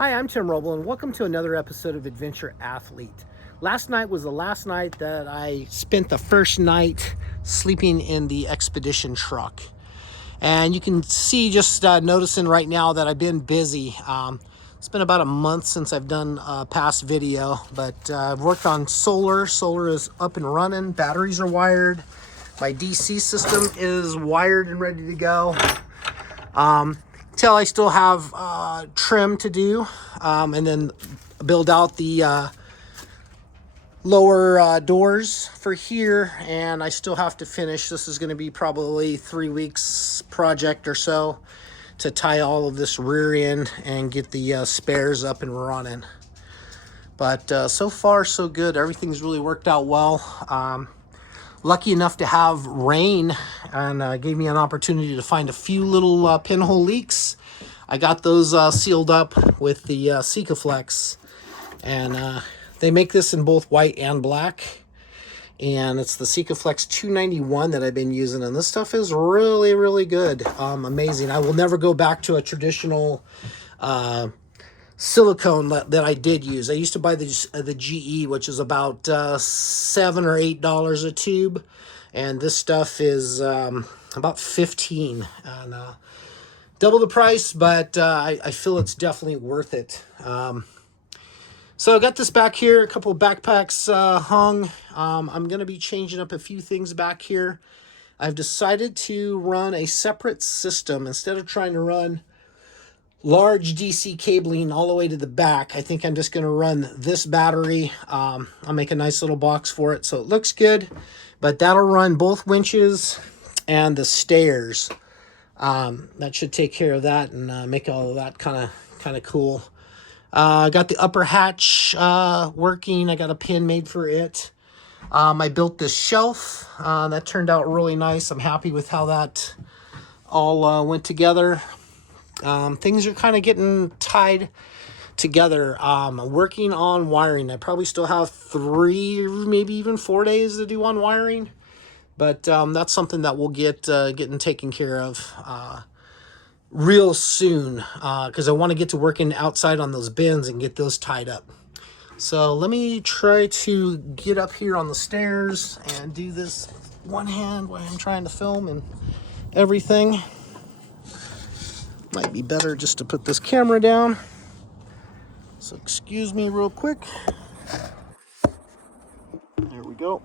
Hi, I'm Tim Roble, and welcome to another episode of Adventure Athlete. Last night was the last night that I spent the first night sleeping in the expedition truck. And you can see just noticing right now that I've been busy. It's been about a month since I've done a past video, but I've worked on solar. Solar is up and running. Batteries are wired. My DC system is wired and ready to go. Till I still have trim to do, and then build out the lower doors for here, and I still have to finish. This is going to be probably 3 weeks project or so to tie all of this rear end and get the spares up and running. But so far so good. Everything's really worked out well. Lucky enough to have rain, and gave me an opportunity to find a few little pinhole leaks. I got those sealed up with the Sikaflex, and they make this in both white and black, and it's the Sikaflex 291 that I've been using, and this stuff is really good. Amazing. I will never go back to a traditional silicone that I did use. I used to buy the GE, which is about $7 or $8 a tube, and this stuff is about 15, and double the price, but I feel it's definitely worth it. So I got this back here, a couple of backpacks hung. I'm going to be changing up a few things back here. I've decided to run a separate system instead of trying to run large DC cabling all the way to the back. I think I'm just going to run this battery. I'll make a nice little box for it so it looks good, but that'll run both winches and the stairs. That should take care of that and make all of that kind of cool. I got the upper hatch working. I got a pin made for it. I built this shelf. That turned out really nice. I'm happy with how that all went together. Things are kind of getting tied together. Working on wiring. I probably still have 3, maybe even 4 days to do on wiring, but that's something that we'll get getting taken care of real soon, because I want to get to working outside on those bins and get those tied up. So let me try to get up here on the stairs and do this one hand while I'm trying to film and everything. Might be better just to put this camera down. So excuse me real quick. There we go.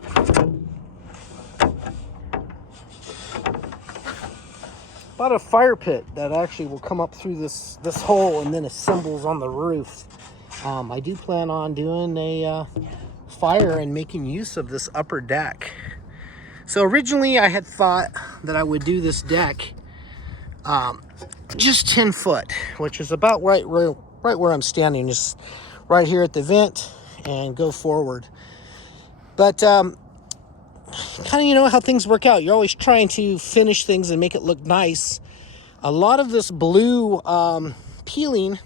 About a fire pit that actually will come up through this hole and then assembles on the roof. I do plan on doing a fire and making use of this upper deck. So originally I had thought that I would do this deck just 10 foot, which is about right where I'm standing, just right here at the vent, and go forward. But kind of, you know how things work out. You're always trying to finish things and make it look nice. A lot of this blue peeling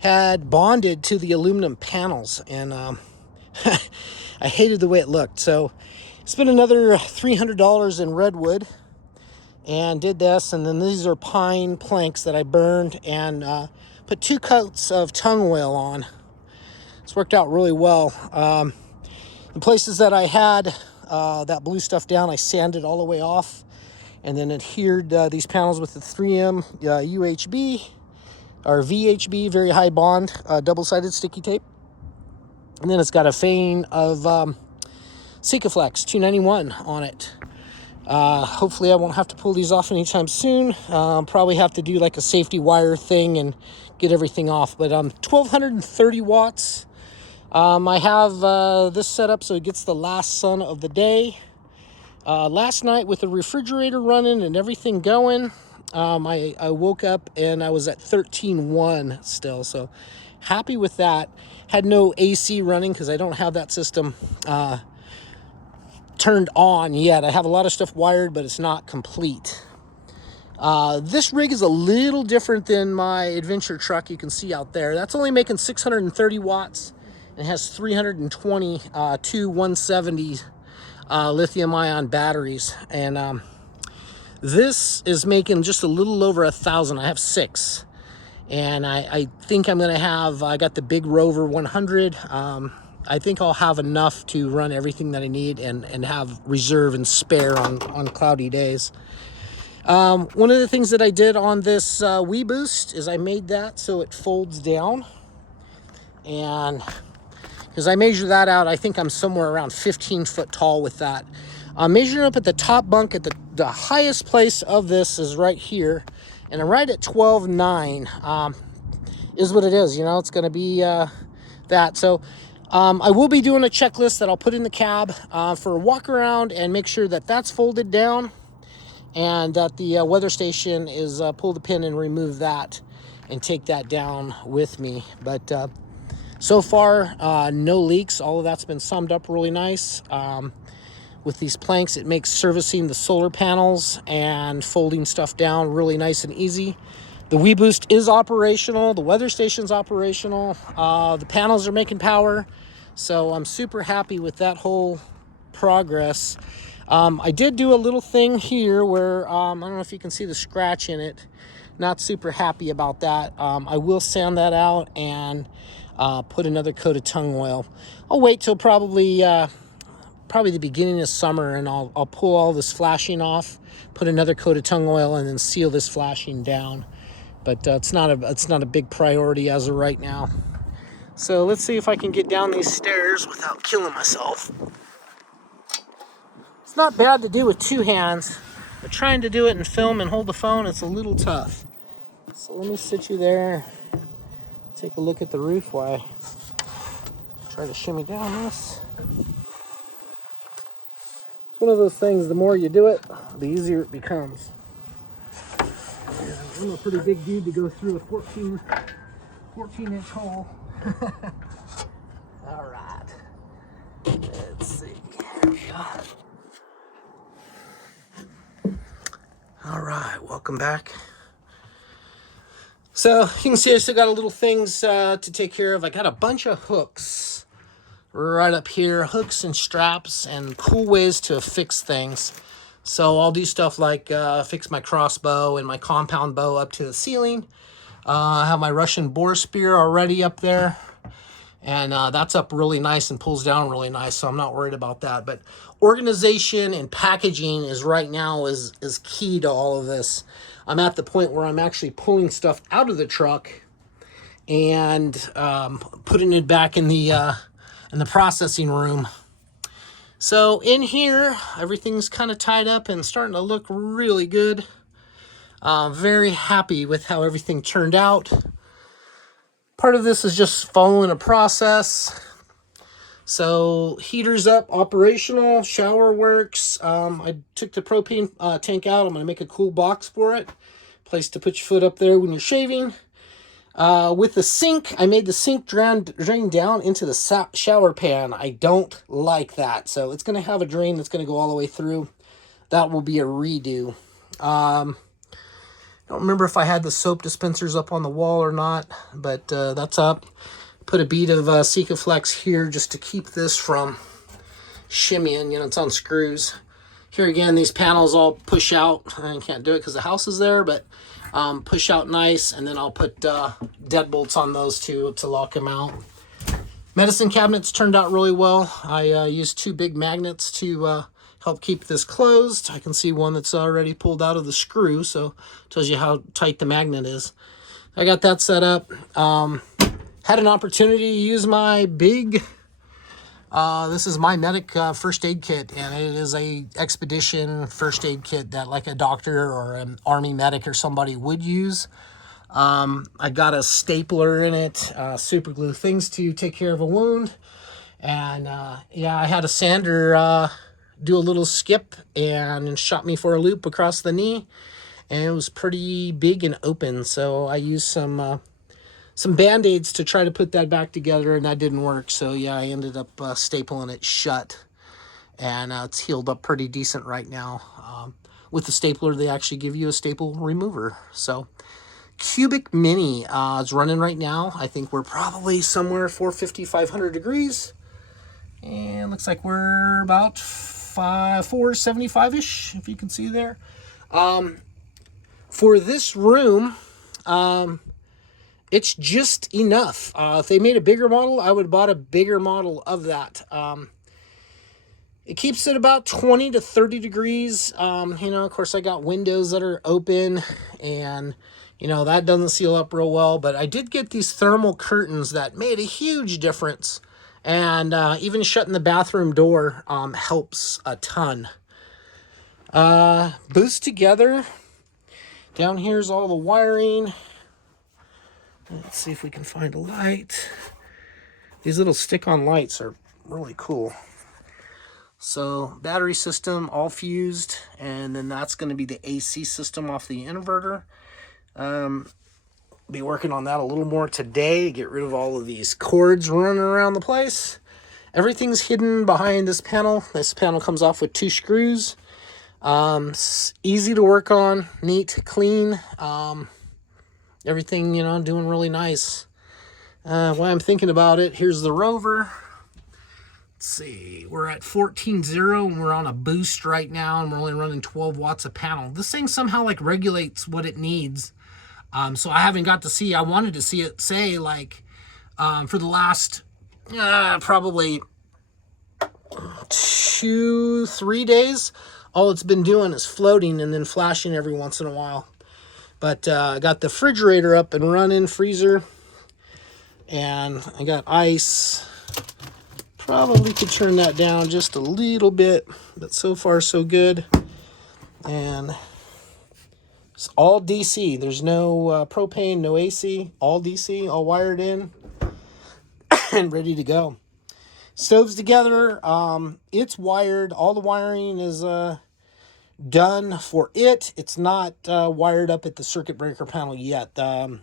had bonded to the aluminum panels, and I hated the way it looked. So spent another $300 in redwood and did this, and then these are pine planks that I burned and put 2 coats of tung oil on. It's worked out really well. The places that I had that blue stuff down, I sanded all the way off, and then adhered these panels with the 3M UHB or VHB, very high bond, double-sided sticky tape. And then it's got a fan of Sikaflex 291 on it. Hopefully I won't have to pull these off anytime soon. Probably have to do like a safety wire thing and get everything off. But 1230 watts. I have this set up so it gets the last sun of the day. Last night with the refrigerator running and everything going, I woke up and I was at 13.1 still, so happy with that. Had no AC running because I don't have that system turned on yet. I have a lot of stuff wired, but it's not complete. This rig is a little different than my adventure truck you can see out there. That's only making 630 watts. It has 320 170 lithium ion batteries, and this is making just a little over 1,000. I have 6, And I think I'm gonna have, I got the big Rover 100. I think I'll have enough to run everything that I need and have reserve and spare on cloudy days. One of the things that I did on this Wii Boost is I made that so it folds down. And because I measure that out, I think I'm somewhere around 15 foot tall with that. Measuring up at the top bunk at the highest place of this is right here. And I'm right at 12.9. Is what it is, you know, it's going to be that. So I will be doing a checklist that I'll put in the cab for a walk around and make sure that that's folded down and that the weather station is pull the pin and remove that and take that down with me. But so far, no leaks. All of that's been summed up really nice. With these planks, it makes servicing the solar panels and folding stuff down really nice and easy. The Wii Boost is operational. The weather station's operational. The panels are making power. So I'm super happy with that whole progress. I did do a little thing here where, I don't know if you can see the scratch in it. Not super happy about that. I will sand that out and put another coat of tung oil. I'll wait till probably the beginning of summer, and I'll pull all this flashing off, put another coat of tung oil, and then seal this flashing down. But it's not a big priority as of right now. So let's see if I can get down these stairs without killing myself. It's not bad to do with two hands, but trying to do it and film and hold the phone, it's a little tough. So let me sit you there, take a look at the roof while I try to shimmy down this. It's one of those things, the more you do it, the easier it becomes. And I'm a pretty big dude to go through a 14-inch hole. All right. Let's see. Here we go. All right, welcome back. So you can see I still got a little things to take care of. I got a bunch of hooks right up here, hooks and straps and cool ways to fix things. So I'll do stuff like fix my crossbow and my compound bow up to the ceiling. I have my Russian boar spear already up there, and that's up really nice and pulls down really nice, so I'm not worried about that. But organization and packaging is right now is key to all of this. I'm at the point where I'm actually pulling stuff out of the truck and putting it back in the processing room. So in here, everything's kind of tied up and starting to look really good. Very happy with how everything turned out. Part of this is just following a process. So heater's up, operational, shower works. I took the propane tank out. I'm going to make a cool box for it. Place to put your foot up there when you're shaving. With the sink, I made the sink drain down into the shower pan. I don't like that. So it's going to have a drain that's going to go all the way through. That will be a redo. Don't remember if I had the soap dispensers up on the wall or not, but that's up. Put a bead of Sikaflex here just to keep this from shimmying. You know, it's on screws. Here again, these panels all push out. I can't do it because the house is there, but push out nice, and then I'll put deadbolts on those to lock them out. Medicine cabinets turned out really well. I used two big magnets to help keep this closed. I can see one that's already pulled out of the screw, so tells you how tight the magnet is. I got that set up. Had an opportunity to use my big, this is my medic first aid kit, and it is a expedition first aid kit that like a doctor or an army medic or somebody would use. I got a stapler in it, super glue, things to take care of a wound. And yeah, I had a sander do a little skip and shot me for a loop across the knee. And it was pretty big and open, so I used some Band-Aids to try to put that back together, and that didn't work. So yeah, I ended up stapling it shut, and it's healed up pretty decent right now. With the stapler, they actually give you a staple remover. So Cubic Mini is running right now. I think we're probably somewhere 450, 500 degrees. And looks like we're about 475-ish, if you can see there. For this room, it's just enough. If they made a bigger model, I would have bought a bigger model of that. It keeps it about 20 to 30 degrees. Of course, I got windows that are open, and, that doesn't seal up real well. But I did get these thermal curtains that made a huge difference. And even shutting the bathroom door helps a ton. Boost together. Down here's all the wiring. Let's see if we can find a light. These little stick-on lights are really cool. So battery system all fused, and then that's going to be the AC system off the inverter. Be working on that a little more today. Get rid of all of these cords running around the place. Everything's hidden behind this panel. This panel comes off with 2 screws. Easy to work on, neat, clean. Everything, doing really nice. While I'm thinking about it, here's the rover. Let's see, we're at 14.0 and we're on a boost right now, and we're only running 12 watts a panel. This thing somehow regulates what it needs. So I haven't got to see, I wanted to see it say for the last probably 2-3 days, all it's been doing is floating and then flashing every once in a while. But I got the refrigerator up and running, freezer, and I got ice. Probably could turn that down just a little bit, but so far so good. And it's all DC. There's no propane, no AC, all DC, all wired in and ready to go. Stove's together. It's wired. All the wiring is done for it. It's not wired up at the circuit breaker panel yet. One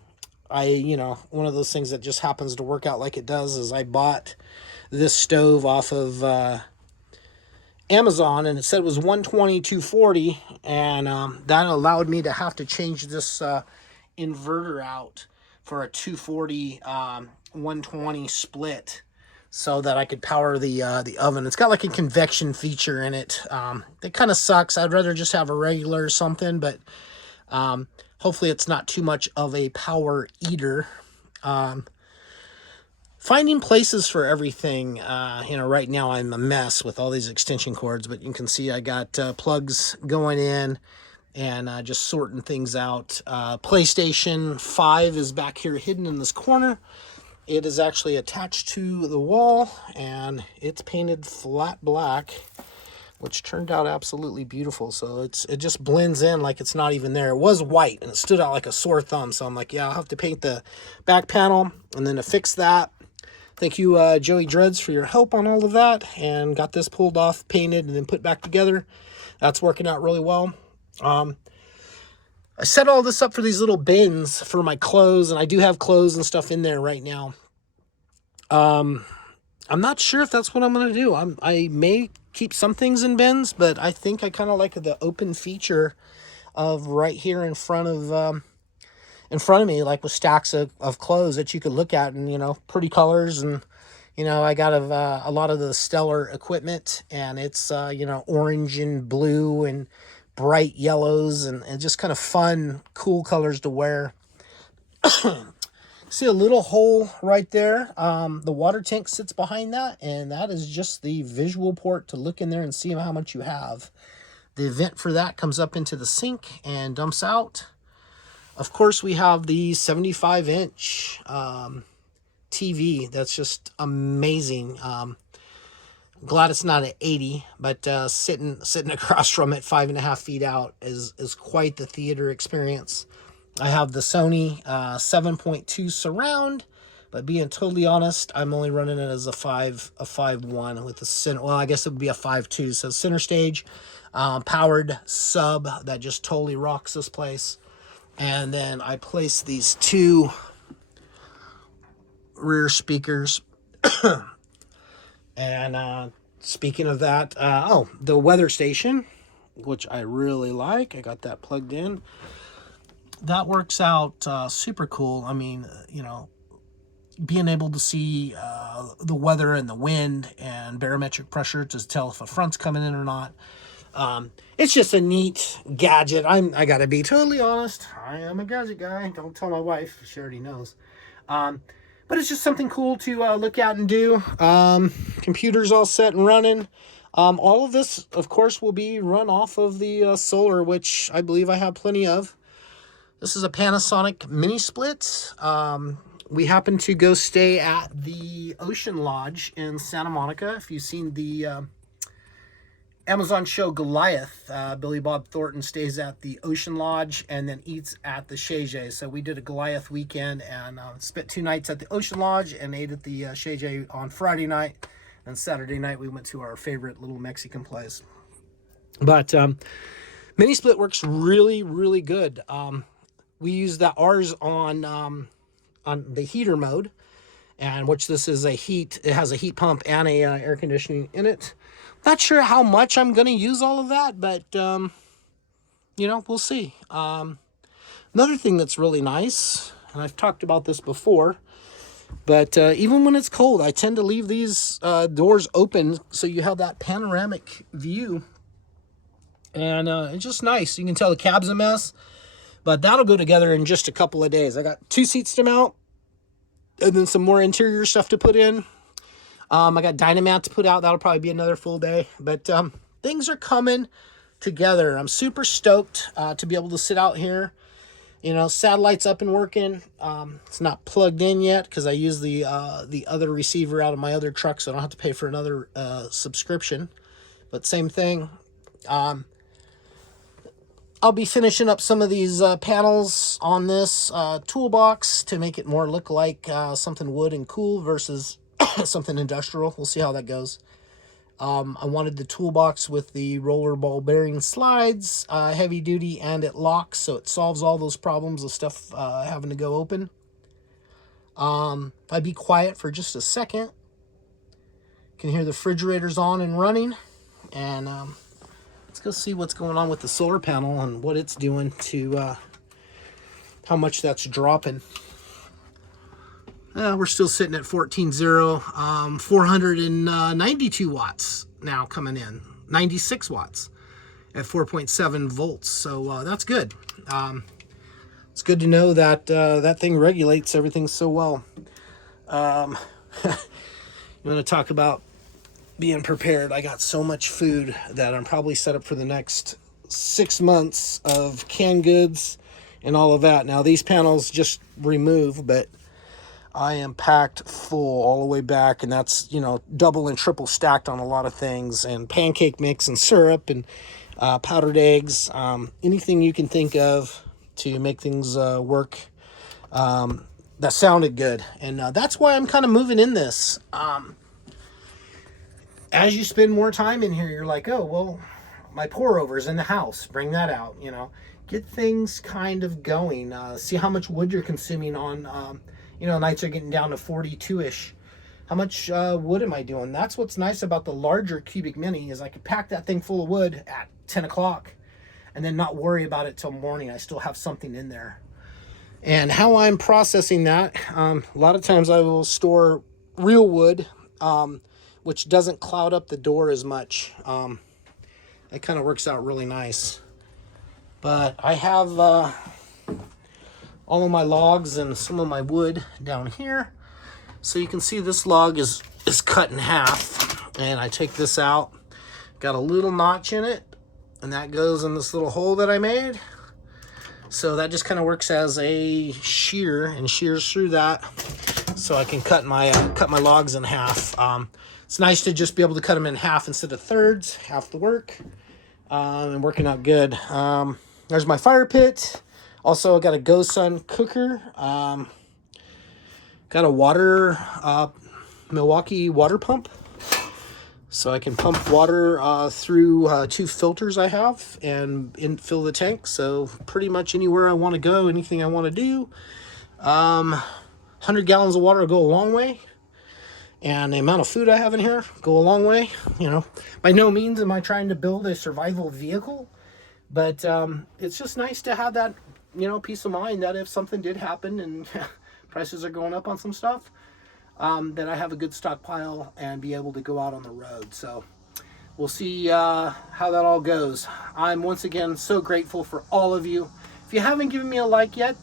of those things that just happens to work out like it does is I bought this stove off of Amazon, and it said it was 120, 240, and that allowed me to have to change this inverter out for a 240 120 split so that I could power the oven. It's got a convection feature in it. It kind of sucks. I'd rather just have a regular or something, but hopefully it's not too much of a power eater. Finding places for everything, right now I'm a mess with all these extension cords, but you can see I got plugs going in and just sorting things out. PlayStation 5 is back here hidden in this corner. It is actually attached to the wall, and it's painted flat black, which turned out absolutely beautiful. So it just blends in like it's not even there. It was white, and it stood out like a sore thumb. So I'm like, yeah, I'll have to paint the back panel, and then to fix that, thank you, Joey Dreads, for your help on all of that, and got this pulled off, painted, and then put back together. That's working out really well. I set all this up for these little bins for my clothes, and I do have clothes and stuff in there right now. I'm not sure if that's what I'm going to do. I may keep some things in bins, but I think I kind of like the open feature of right here in front of me, with stacks of clothes that you could look at, and, pretty colors. And, I got a lot of the Stellar equipment, and it's, orange and blue and bright yellows and just kind of fun, cool colors to wear. See a little hole right there. The water tank sits behind that, and that is just the visual port to look in there and see how much you have. The vent for that comes up into the sink and dumps out. Of course, we have the 75-inch TV. That's just amazing. Glad it's not an 80, but sitting across from it 5.5 feet out is quite the theater experience. I have the Sony 7.2 surround, but being totally honest, I'm only running it as a 5.1 with the center. Well, I guess it would be a 5.2. So center stage, powered sub that just totally rocks this place. And then I place these 2 rear speakers. And speaking of that, the weather station, which I really like. I got that plugged in. That works out super cool. I mean, being able to see the weather and the wind and barometric pressure to tell if a front's coming in or not. It's just a neat gadget. I gotta be totally honest. I am a gadget guy. Don't tell my wife. She already knows. But it's just something cool to look at and do. Computer's all set and running. All of this, of course, will be run off of the solar, which I believe I have plenty of. This is a Panasonic mini split. We happen to go stay at the Ocean Lodge in Santa Monica. If you've seen the Amazon show Goliath, Billy Bob Thornton stays at the Ocean Lodge and then eats at the Shay Shay. So we did a Goliath weekend and spent 2 nights at the Ocean Lodge and ate at the Shay Shay on Friday night. And Saturday night we went to our favorite little Mexican place. But mini split works really, really good. We use ours on the heater mode, and which this is a heat. It has a heat pump and a air conditioning in it. Not sure how much I'm going to use all of that, but, you know, we'll see. Another thing that's really nice, and I've talked about this before, but even when it's cold, I tend to leave these doors open so you have that panoramic view. And it's just nice. You can tell the cab's a mess, but that'll go together in just a couple of days. I got 2 seats to mount, and then some more interior stuff to put in. I got Dynamat to put out. That'll probably be another full day. But things are coming together. I'm super stoked to be able to sit out here. You know, satellite's up and working. It's not plugged in yet because I use the other receiver out of my other truck, so I don't have to pay for another subscription. But same thing. I'll be finishing up some of these panels on this toolbox to make it more look like something wood and cool versus something industrial. We'll see how that goes. I wanted the toolbox with the roller ball bearing slides, heavy duty, and it locks, so it solves all those problems of stuff having to go open. If I be quiet for just a second, you can hear the refrigerators on and running, and let's go see what's going on with the solar panel and what it's doing to how much that's dropping. We're still sitting at 14.0, 492 watts now coming in, 96 watts at 4.7 volts. So that's good. It's good to know that that thing regulates everything so well. I'm going to talk about being prepared. I got so much food that I'm probably set up for the next 6 months of canned goods and all of that. Now these panels just remove, but I am packed full all the way back, and that's, you know, double and triple stacked on a lot of things, and pancake mix and syrup and powdered eggs, anything you can think of to make things work. That sounded good, and that's why I'm kind of moving in this. As you spend more time in here, you're like, oh, well, my pour-over's in the house. Bring that out, you know. Get things kind of going. See how much wood you're consuming on, you know, nights are getting down to 42-ish. How much wood am I doing? That's what's nice about the larger cubic mini is I could pack that thing full of wood at 10 o'clock and then not worry about it till morning. I still have something in there. And how I'm processing that, a lot of times I will store real wood, which doesn't cloud up the door as much. It kind of works out really nice. But I have all of my logs and some of my wood down here. So you can see this log is cut in half, and I take this out. Got a little notch in it, and that goes in this little hole that I made. So that just kind of works as a shear and shears through that, so I can cut my logs in half. It's nice to just be able to cut them in half instead of thirds, half the work, and working out good. There's my fire pit. Also, I got a Go Sun cooker. Got a water, Milwaukee water pump. So I can pump water through 2 filters I have and fill the tank. So pretty much anywhere I want to go, anything I want to do. 100 gallons of water will go a long way. And the amount of food I have in here go a long way. You know, by no means am I trying to build a survival vehicle. But it's just nice to have that, you know, peace of mind that if something did happen and prices are going up on some stuff, that I have a good stockpile and be able to go out on the road. So we'll see how that all goes. I'm once again so grateful for all of you. If you haven't given me a like yet,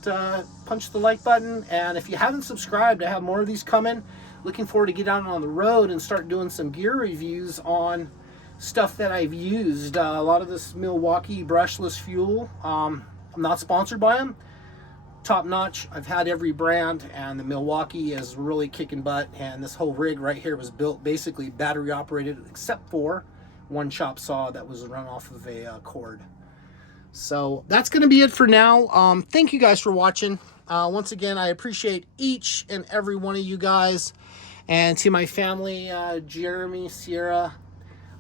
punch the like button. And if you haven't subscribed, I have more of these coming. Looking forward to get out on the road and start doing some gear reviews on stuff that I've used. A lot of this Milwaukee brushless fuel. I'm not sponsored by them. Top notch. I've had every brand, and the Milwaukee is really kicking butt. And this whole rig right here was built basically battery operated, except for one chop saw that was run off of a cord. So that's going to be it for now. Thank you guys for watching. Once again, I appreciate each and every one of you guys. And to my family, Jeremy, Sierra,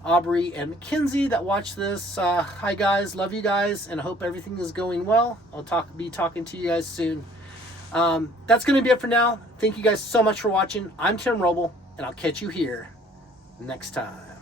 Aubrey, and Mackenzie that watch this, hi guys, love you guys, and I hope everything is going well. I'll be talking to you guys soon. That's going to be it for now. Thank you guys so much for watching. I'm Tim Roble, and I'll catch you here next time.